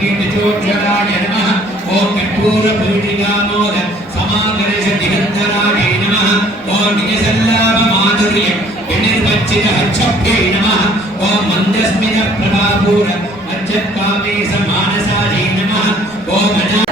కీర్తిచోధ్యరాయ నమ ఓం కర్పూర పూజికామోద సమాకర్ష దిగంధరాయ నమ ఓం నిజసల్లాభ మాధుర్య వినిర్గచ్చిత హర్షభ్యై నమ ఓం మందస్మిత ప్రభాపూర అర్జత్ కామేశ మానసాయ నమ ఓం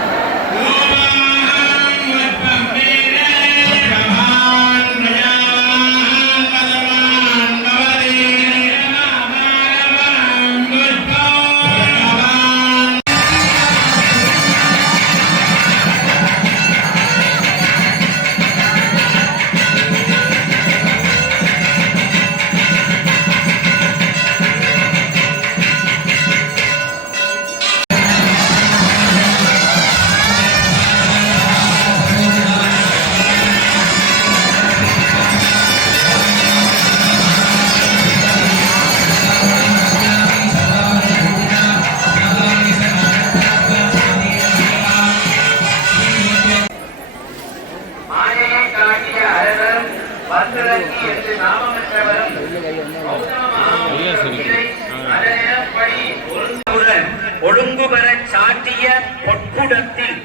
ஒழுங்கு பெறச் சாட்டிய பொற்குடத்தில்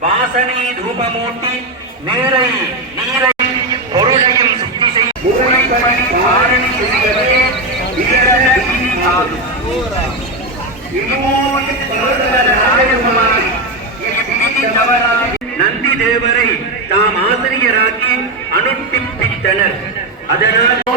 வாசனை தூபமூட்டி நீரை நீரை பொருளையும் சுத்தி செய்யும் நந்தி ஆரணி döner. Adana